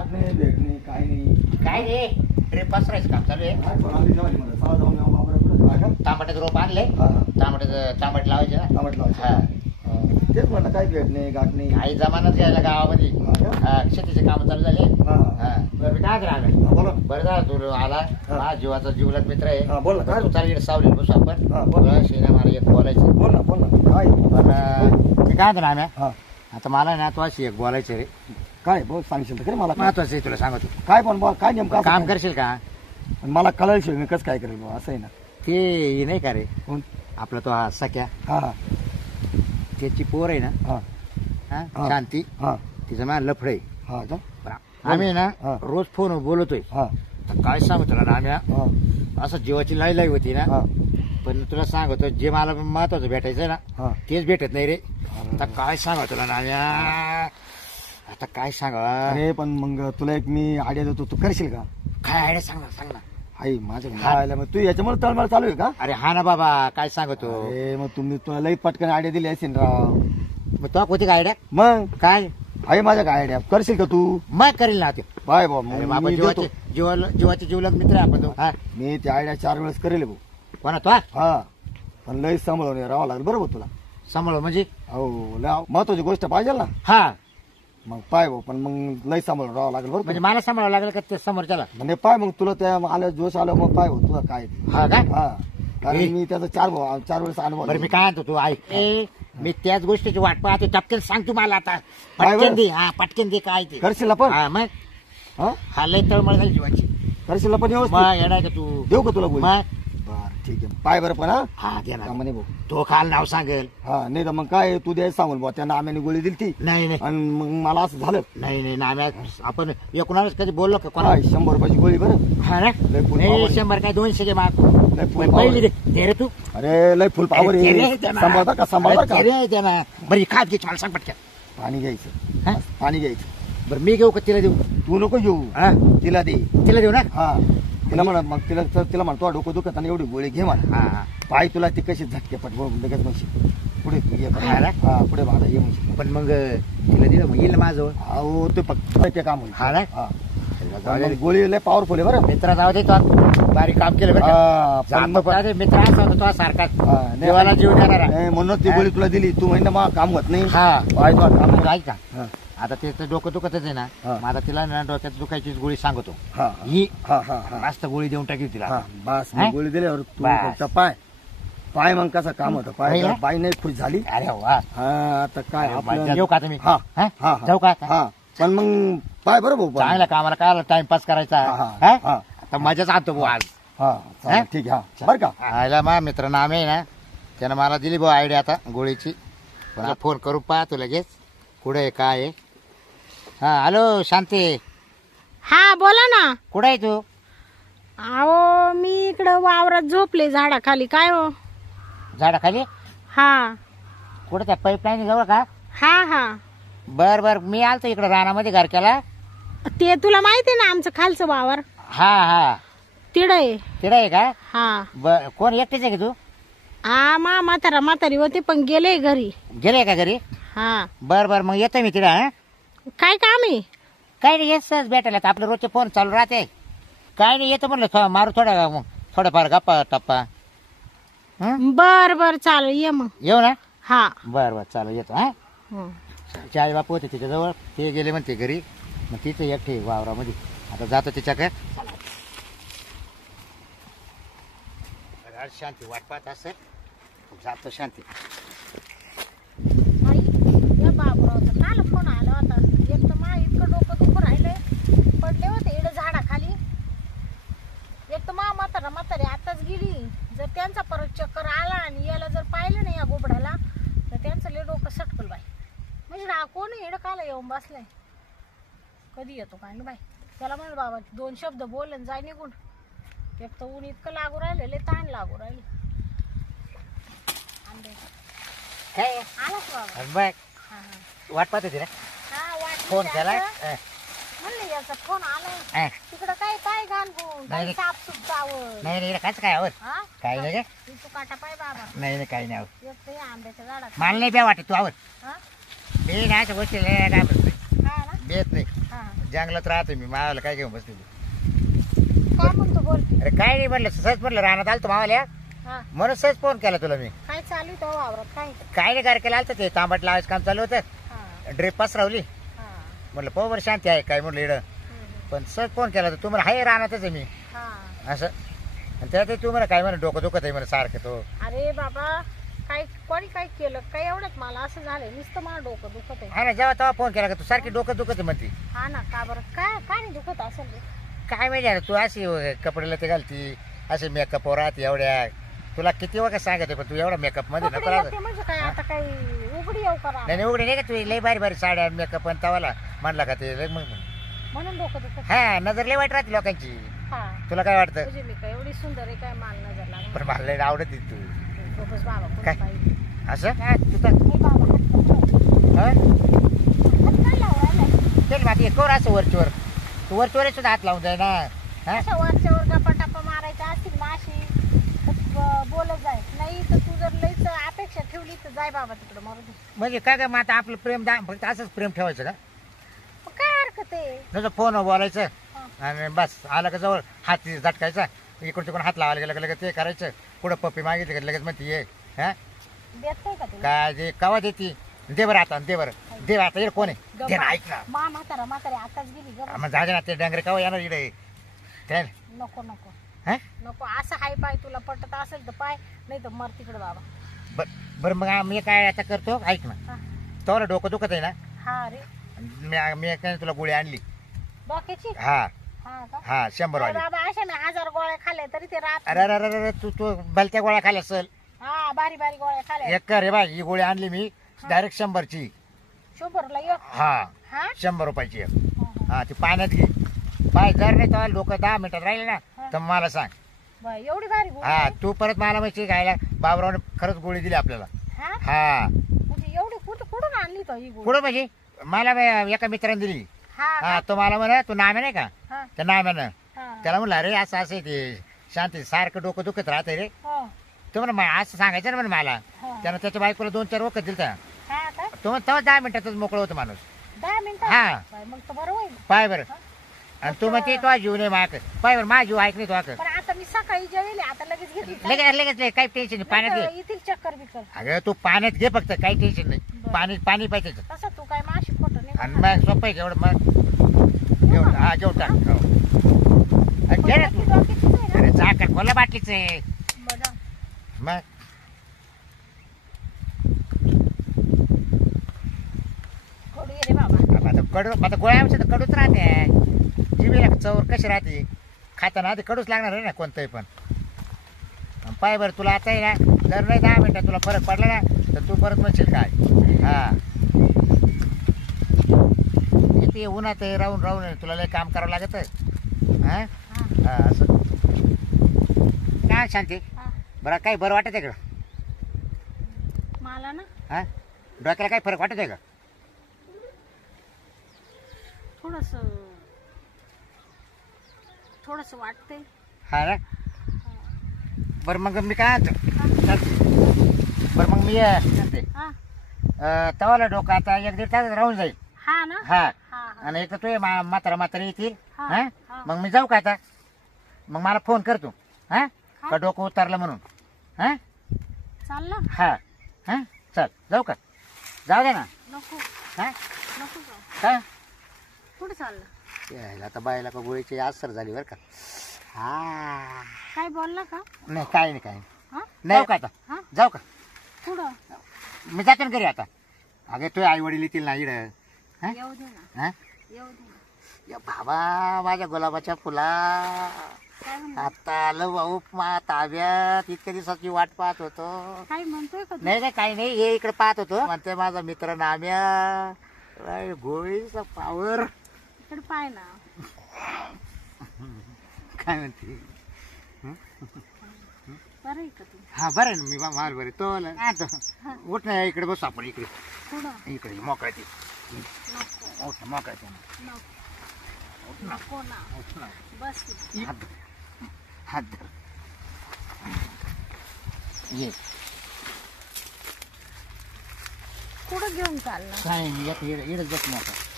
गाठ नाही भेट नाही काय नाही. काय रे ट्रिप पसरायचं काम चालू आहे. काय पण आली जेवायला मला चला जाऊन यावं बाबराकडे. तांबट्याचं रोप आणले. तांबट लावायचे ना. तांबट लावायचे. हा तेच म्हणलं काय भेट नाही गाठ नाही. काही जमानाच यायला गावामध्ये. शेतीचे काम चालू झाले. बरं मी काय राहिलं बोला बरं झालं तू आला. हा जीवाचा जीवलग मित्र आहे. बोल ना काय तू चालेल सावली बसू आपण. बोल शेणा मला एक बोलायचं. बोल ना काय पण ते काय ना हा आता मला ना तू अशी एक बोलायचं रे. काय बोल सांगशील तर खरं मला महत्वाचं आहे तुला सांगतो. काय पण बोल काय नेमकं काम करशील का. मला कळायचं मी कसं काय करेल बुवा, असं आहे ना. ते नाही का रे कोण आपला तो हा सख्या हा त्याची पोर आहे ना. हा हा शांती. हा तिचं मला लफड आहे. हा का आम्ही ना हा. रोज फोन बोलतोय. हा तर काय सांगतो ना आम्ही हा असं जीवाची लाई होती ना. हा पण तुला सांगतो जे मला महत्वाचं भेटायचं ना हा तेच भेटत नाही रे. आता काय सांगा तुला ना आम्ही आता काय सांगा. अरे पण मग तुला एक मी आयडिया देतो तू करशील का. काय आयडिया सांग ना. आई माझ्या मग तू याच्यामुळे तळमळ चालू आहे का. अरे हा ना बाबा काय सांगतो. अरे मग तुम्ही तुला लई पटकन आयडिया दिली असेल राव. मग तो होती का आयडिया. मग काय आई माझ्या काय आयडिया करशील का तू. मग करील ना ते. बाय अरे बाबा बाबा मी देतो. जीवाचे जीवलग मित्र आहे आपण तो. हा मी ती आयडिया 4 वेळेस करेल भाऊ. कोणा तो हा पण लई सांभाळून राहावं लागेल बरोबर तुला. सांभाळ म्हणजे हो लय महत्वाची गोष्ट पाहिजे ना. हा मग पाय भाऊ पण मग लई सांभाळून राहावं लागेल बरोबर. म्हणजे मला सांभाळावं लागेल का ते समोरच्याला. म्हणजे पाय मग तुला त्या आलं जोश आलं मग पाय भाऊ तुला काय ते. हा का हा कारण मी त्याचा 4 वेळेस अनुभव बरं मी काय म्हणतो तू ऐक. मी त्याच गोष्टीची वाट पाहते. टपकेन सांग तू मला आता. काय पटकन बरं? दे. हा पटकन दे काय ते. करशील ना पण हा मग हा हा लय तळमळ झाली जीवाची. करशील ना पण व्यवस्थित. मग येणार का तू. देऊ का तुला गोळी. मग बरं ठीक आहे पाय बरं पण हा हा दे ना. म्हणे भाऊ. तो खाल नाव सांगेल. हा नाही तर मग काय तू द्यायचं सांगून बुवा त्यांना आम्याने गोळी दिली ती नाही नाही आणि मग मला असं झालं. नाही ना आम्ही आपण एकूणच कधी बोललो का कोणा. काय 100 रुपयाची गोळी बरं. हा ना लय फुल नाही पावर. 100 काय 200 घे माग. लय फुल पण पावर. पहिली दे रे तू. अरे लय फुल पावर अरे, आहे. दे ना. सांभाळता का सांभाळता का. अरे दे ना. बरं खात घे मला सांग पटकन. पाणी घ्यायचं हा? पाणी घ्यायचं. बरं मी घेऊ का तिला देऊ. तू नको घेऊ हा तिला दे. तिला देऊ ना. हा तिला म्हणा मग तिला म्हणतो डोकं दुखत आणि एवढी गोळी घे म्हणा. हा पाय तुला ती कशी झटके पटवून लगेच म्हणशी पुढे ये हा ना? हा पुढे माझा ये म्हणशी. पण मग तिला दिलं मग येईल ना माझं. अहो ते फक्त ते काम होईल. हा ना. हा मग गोळी लय पॉवरफुल आहे बरं. मित्रा जाऊ दे तो बारीक काम केलं बरं का. हा, पण जातो मग- अरे मित्र असा होता तो सारखाच हा, नाही, देवाला जीव देणारा. नाही, म्हणून ती गोळी तुला दिली तू म्हणजे मग काम होत नाही. हा पाय तुला काम मग ऐक का हा, आता ते डोकं दुखतच आहे ना. हा. मग आता तिला ना डोक्यात दुखायचीच गोळी सांगतो. हा ही हा हा हा मस्त गोळी देऊन टाकी हा तिला. बस हा? मी गोळी दिल्यावर तू बस. फक्त पाय पाय मग कसं काम होतं पाय पहिला? पाय नाही खुश झाली. अरे वा हा आता काय आपलं- येऊ का तुम्ही. हा हा? हा जाऊ का आता? हा पण मग पाय बरोबर भाऊ, पाय. चांगल्या कामाला काय टाइमपास करायचा. हा, हा, हा? हा. आता मजाच आणतो भाऊ आज. हा चालेल, हा? ठीक आहे हा बरं का. आयला मा मित्र नाम आहे ना त्यानं मला दिली भाऊ आयडिया आता गोळीची. पण फोन करू पाहतो लगेच कुठे आहे काय आहे. हा हॅलो शांती हा बोला ना. कुठे आहे तू. अहो मी इकडं वावरात झोपले झाडाखाली. काय हो. झाडाखाली हा कुठे त्या पाईपलाईन जवळ का. हा हा बर बर मी आलतो इकडे रानामध्ये घर केला. ते तुला माहिती ना आमचं खालचं वावर हा हा तिड आहे. तिकडे आहे का. हा बर कोण एकटेच आहे का तू. हा म्हातारी होते पण गेले घरी. गेले का घरी. हा बर बर मग येतो मी तिकडे. काय काम आहे. काही नाही येस सहज भेटायला तर आपले रोजचे फोन चालू राहते. काय नाही येतो म्हणलं मारू थोडंफार गप्पा टप्पा. बर बर चालेल ये मग. येऊ ना. हा बर बर चालू येतो. हा हं. आई बापू होते तिच्याजवळ ते गेले म्हणते घरी. मग तिथे एकटे वावरामध्ये आता जातो तिच्याकडे. शांती वाट पाहत असेल जातो शांती. आई, या बाबूरावचा काल फोन आला होता. एक तर मा इतकं डोकं दुखू राहिले पडले होते इकडे झाडाखाली. एक तर म्हातारी आताच गेली. जर त्यांचा परत चक्कर आला आणि याला जर पाहिलं नाही या गोबड्याला तर त्यांचं लय डोकं सटकल बाई. म्हणजे कोण इकडं काला येऊन बसलाय. कधी येतो काय ना बाई. त्याला म्हणलं बाबा 2 शब्द बोल आणि जाय निघून. एक तर ऊन इतकं लागू राहिले लय ताण लागू राहिले. काय आलाच बाबा. बघ हा हा वाट पाहत होती ना. हा वाटलं फोन केला. त्याचं. म्हणलं याचा फोन आलाय तिकडं काय घाण नाही, काही नाही. साप सुप जावं. नाही नाही काच काय आवर. हा काही नाही रे. तू काटा पाय बाबा. नाही नाही काही नाही आवर. एक तर या आंब्याच्या झाडात. मला नाही बे वाटत तू आवर. हा मी नाही अशा गोष्टी लय घाबरत नाही. हा ना बेत नाही. हा जंगलात राहतो मी, मावाला काय घेऊन बसली तू? काय म्हणतो बोल. अरे काय नाही म्हणलं, सहज म्हणलं रानात आलतो मावाल्या, हा म्हणून सहज फोन केला तुला मी. काय चालू तो वावरात काय. काय नाही कार्यक्रम आलतं, ते तांबट लावायचं काम चालू होतं, हा ड्रेप पसरवली. हा म्हटलं पाहू बरं शांती आहे काय म्हटलं इकडं. पण सहज फोन केला तर तुम्हाला हाय रानातच आहे मी हा. असं. आणि त्यात तुम्हाला काय म्हणा डोकं दुखत आहे म्हणा सारखं तो. अरे बाबा काय कोणी काय केलं काय एवढंच मला असं झालंय नुसतं मला डोकं दुखत आहे. हा ना, जेव्हा तेव्हा फोन केला का तू सारखी डोकं दुखत आहे म्हणती. हा ना का बरं काय काय नाही दुखत असेल रे. काय माहिती अरे तू अशी कपड्याला ते घालती, असे मेकअप राहते एवढ्या. तुला किती वगैरे सांगते पण तू एवढा मेकअप मध्ये कपडे नको राहत. घालते म्हणजे काय आता काही उघडी येऊ करा नाही उघडे नाही का तू लय बारी बारी साड्या मेकअप आणि तवाला म्हणला का ते लय मग. म्हणून डोकं दुखत. हा नजर लय वाईट राहते लोकांची. हा तुला काय वाटतं? तुझी मी काय एवढी सुंदर आहे काय मान नजर लागला. पण मला लय आवडत तू बस बाबा कोणी काय? पाहिजे. असं काय तू तर हे बाबा हात काय लावायला चल माती कोर असं वरचीवर तू वरचीवर सुद्धा हात लावून जाय ना. हा अशा वरच्यावर गप्पा टप्पा मारायच्या असतील माशी बोलत जाय नाही तर तू जर लईच अपेक्षा ठेवली तर जाय बाबा तिकडं मरू दे. म्हणजे काय काय मग आता आपलं प्रेम फक्त असंच प्रेम ठेवायचं का? मग काय हरकत आहे. नुसतं फोन बोलायचं हा. आणि बस आला का जवळ हात झटकायचा, इकडून तिकडून हात लावायला गेला का लगेच ते करायचं, पुढं पप्पी मागितली का लगेच म्हणते ये. हा देत नाही का तुला काय जे कवा देती दे बरं आता दे बरं दे आता इकडे कोण आहे दे ना ऐक ना. मा म्हातारा आताच गेली ग. मग जागे ना ते डांगरे कवा येणार इकडे काय नको नको हा नको असं हाय पाय तुला पटत असेल तर पाय नाही तर मर तिकडे बाबा. बरं मग मी काय आता करतो ऐक ना. हा. तोला डोकं दुखत आहे ना, हा रे मी काय तुला गोळी आणली. डोक्याची हा हा का. हा 100 अरे वाली. बाबा अशा मी 1000 गोळ्या खाल्ल्या तरी ते राहत अरे अरे अरे अरे तू भलत्या गोळ्या खाल्ल्या असेल. हा बारी बारी गोळ्या खाल्ल्या. एक कर रे बाई ही गोळी आणली मी डायरेक्ट 100ची. 100 ला एक. हा हा 100 रुपयाची एक. हा, हा. हा ती पाण्यात घे बाय जर नाही तर डोकं 10 मिनिटात राहिले ना तर मला सांग. बाई, एवढी भारी गोळी हा आहे? तू परत मला माहिती घ्यायला बाबरावने खरंच गोळी दिली आपल्याला. हा हा म्हणजे एवढी कुठून आणली तो ही गोळी. पुढं म्हणजे मला एका मित्राने दिली. हा हा तो मला म्हणा तू नाम्या नाही का हा त्या नाम्यानं हा त्याला म्हणलं अरे असं असं आहे ते शांती सारखं डोकं दुखत राहतंय रे. हो, तो म्हणा असं सांगायचं ना म्हणे मला. हा. त्यानं त्याच्या बायकोला 2-4 वखत दिलता. हा का तो तेव्हा 10 मिनिटातच मोकळं होतं माणूस. 10 मिनिटं. हा. बाई, मग तर बरं होईल. पाय बरं आणि तू म्हणते तो जीव नाही माक पाय बरं माझा जीव ऐक नाही तो आक पण आता मी सकाळी जेवले आता लगेच घेतली का? लगेच लगेच काही टेन्शन नाही पाण्यात नाही घे. तर येतील चक्कर बिक्कर. अगं तू पाण्यात घे फक्त काही टेन्शन नाही. बरं. पाणी पाहिजे त्याच्यात. तसं तू काय माशी खोटं नाही आणि बोलणार. मग सोपं आहे एवढं मग एवढं हा घेऊन टाक हो. आणि घे ना पण तू ती डोक्याचीच आहे ना? अरे चाकर खोला बाटलीच आहे बरं. मग कडू ये रे बाबा. आता गोळ्या औषध कडूच राहते. जिबीला चवर कशी राहते खाताना ते कडूच लागणार आहे ना कोणतंही पण. आणि पाय बरं तुला आता आहे ना जर नाही 10 मिनिटात तुला फरक पडला ना तर तू परत म्हणशील काय. हा इथे उन्हात राहून राहून तुला लय काम करावं लागत. हा हा हा असं काय शांती हा बरं काही बरं वाटत आहे का मला ना हा डोक्याला काही फरक वाटत आहे का? थोडस वाटतंय. हा ना बरं मग मी काय आणतो बरं मग मी सांगते हा तवाला डोकं आता 1-1.5 तास राहून जाईल. हा ना हा हा आणि एक तर तू म्हातारा येतील. हा, हा हा. मग मी जाऊ का आता मग मला फोन कर तू. हा का डोकं उतरलं म्हणून. हा चाल ना. हा हा चल जाऊ का जाऊ दे ना. नको हा नको जाऊ. का कुठं चाललं. यायला आता बायला का गोळीची असर झाली बरं का. हा काय बोलला का. नाही काय नाही काय नाही. हा जाऊ का आता हा जाऊ का कुठं मी जातो ना घरी आता. अगे तुझे आई वडील येतील ना इकडं. हा येऊ दे ना हा येऊ दे ना. या बाबा माझ्या गुलाबाच्या फुला काय म्हणतो आता आलं भाऊ ताब्यात इतक्या दिवसाची वाट पाहत होतो. काय म्हणतोय का तू? नाही नाही काही नाही हे इकडे पाहत होतो म्हणते माझा मित्र नाम्या गोळीचा पावर इकडे पाय ना. काय म्हणते. बरं आहे का तू. हा बरं ना मी माल बरे तो उठ ना इकडे बसू आपण इकडे कुठं इकडे मोकळ्याची नको उठ मोकळ्याची नको नको ना उठ ना बस इथे. हात धर. हात धर ये कुठं घेऊन चालला. काय नाही इकडे बस मोकळा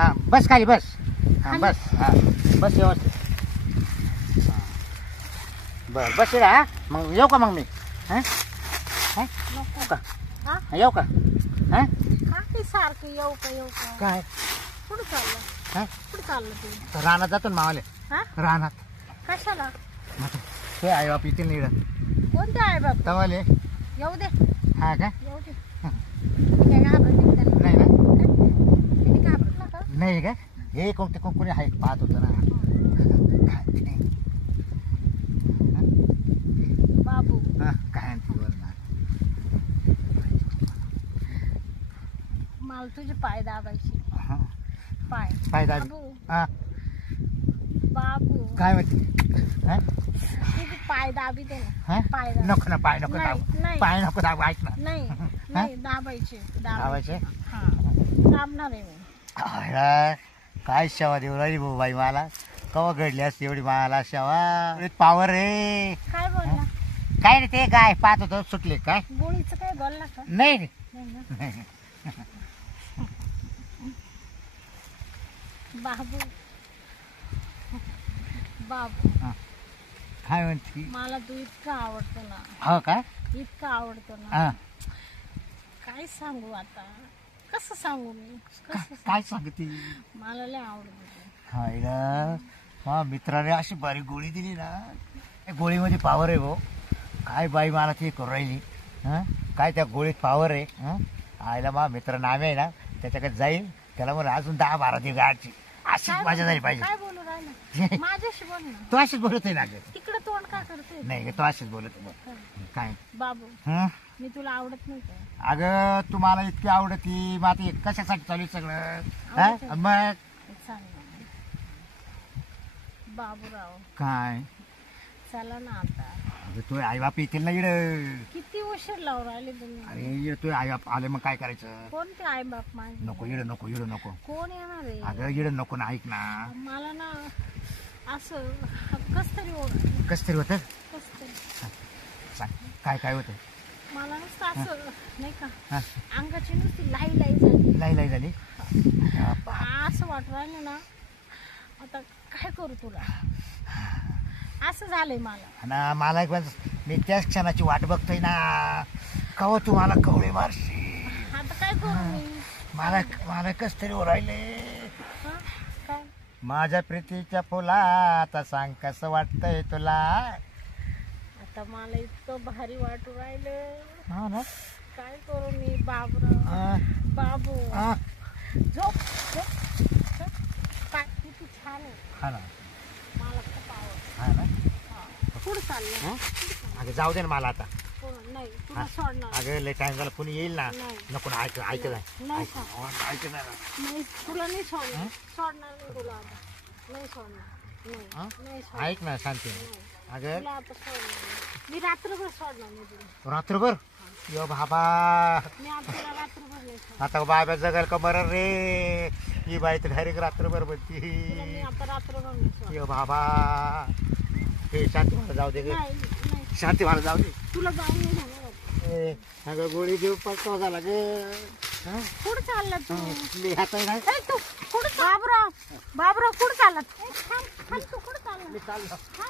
हा बस खाली बस. हा बस. हा बस व्यवस्थित. बर बस इकडे. हा मग येऊ का मग मी? हा नको. का हा येऊ का? हा हा ते सारखं येऊ का काय कुठं चाललं? हा कुठं चाललं तू? तर रानात जातो ना मावाले. हा रानात कशाला? ते आई बाप येतील नाही इकडं. कोणते आहे बाप? तवाले. येऊ दे हा का? येऊ दे. काय घाबरत नाही त्यांना? नाही ना? त्यांनी घाबरत नका. नाही का? हे कोणते कोणी आहे पाहत होतं ना. बाबू हा, काय म्हणते बोल ना. मला तुझे पाय दाबायचे. हा, पाय पाय दाबी. बाबू हा, बाबू काय म्हणते? हा? तुझे पाय दाबी दे ना. हा? पाय दाब. नको ना पाय नको नाही, दाबू. नाही. पाय नको दाबू. ऐक ना. नाही नाही दाबायचे दाबायचे? हा दाबणार आहे मी. अरे, काय शेवा देऊ राहिली भाऊ बाई मला. कवा घडली असते एवढी मला शेवा. पावर रे. काय बोलला? काय रे ते काय पाहत होतो सुटले काय? गोळीचं काय बोलला का? नाही रे. नाही ना. बाबू बाबू काय म्हणते? मला तू इतका आवडतो ना. हो काय? इतका आवडतो ना. हा. काय सांगू आता? कसं सांगू मी? कसं काय सांगते? मला लय आवडत. हाय ना, हा मित्राने अशी बारीक गोळी दिली ना. त्या गोळीमध्ये पावर आहे भाऊ. काय बाई मला ती करू राहिली. हा काय त्या गोळीत पावर आहे. हा आईला मा मित्र नामे आहे ना, त्याच्याकडे जाईल त्याला म्हणून अजून 10-12 दिवस गाडची अशीच मजा झाली पाहिजे. काय बोलू राहिला? माझ्याशी बोल ना. तू अशीच बोलत आहे ना ग. तिकडे तोंड का करते? नाही ग, तू अशीच बोलत आहे बघ. काय? बाबू हं? मी तुला आवडत नाही का? अगं तू मला इतकी आवडती. मग आता हे कशासाठी चालू आहे सगळं? हा? मग सांग ना. बाबूराव काय? चला ना आता. अगं तू आई बाप येतील ना इड. किती उशीर लावून राहिले तुम्ही? अरे तू आई बाप आले मग काय करायचं? कोणते आई बाप माझे? नको इड नको इड नको. कोण येणार आहे? अगं इड नको ना. ऐक ना. मला ना असं कस तरी कस तरी होत. कस तरी सांग काय काय होतं? मला नुसतं असं नाही का हा. अंगाची नुसती लाई लाई झाली. लाई लाई झाली. असं वाटू राहिलं ना आता काय करू तुला. असं झालंय मला. ना मला एक वेळेस मी त्याच क्षणाची वाट बघतोय ना. कवा तू मला कवळे मारशी. आता काय करू मी? मला मला कस तरी राहिले. हा? काय माझ्या प्रीतीच्या फुला आता सांग कसं वाटतंय तुला. आता मला इतकं भारी वाटू राहिलं. हा ना. काय करू मी? बाबूराव हा. बाबू हा. झोप झोप झोप. काय किती छान आहे. हा ना. मला खूप आवडतं. हा ना. कुठं चाललं? हा? अगं जाऊ दे ना मला आता. नाही तुला सोडणार अगं लय टाइम झाला कुणी येईल ना. नाही. नको ना. ऐक ऐक नाही सोड- ऐक ना. नाही तुला नाही सोडणार. सोडणार नाही तुला आता. नाही सोडणार. हा? नाही नाही सोडणार. ऐक ना शांती. अगं तुला आता सोडणार नाही. मी रात्रभर सोडणार नाही तुला. रात्रभर. यो बाबा मी आता तुला रात्रभर नाही सोडणार. आता बाबा जगल का मरण रे. ही बाई तर डायरेक्ट रात्रभर तुला मी बनती. आता रात्रभर नाही सोडणार. यो बाबा. हे शांती मला जाऊ दे ग. नाही नाही शांती मला जाऊ दे. तुला जाऊन नाही जाणार. ए, अगं गोळी देऊ पक्का झाला ग. हा? कुठं चालला तू? मी हात आहे ना. ए, तू कुठं बाबराव बाबराव कुठं चालला? थांब थांब तू कुठं चालला? मी चाललो. हा?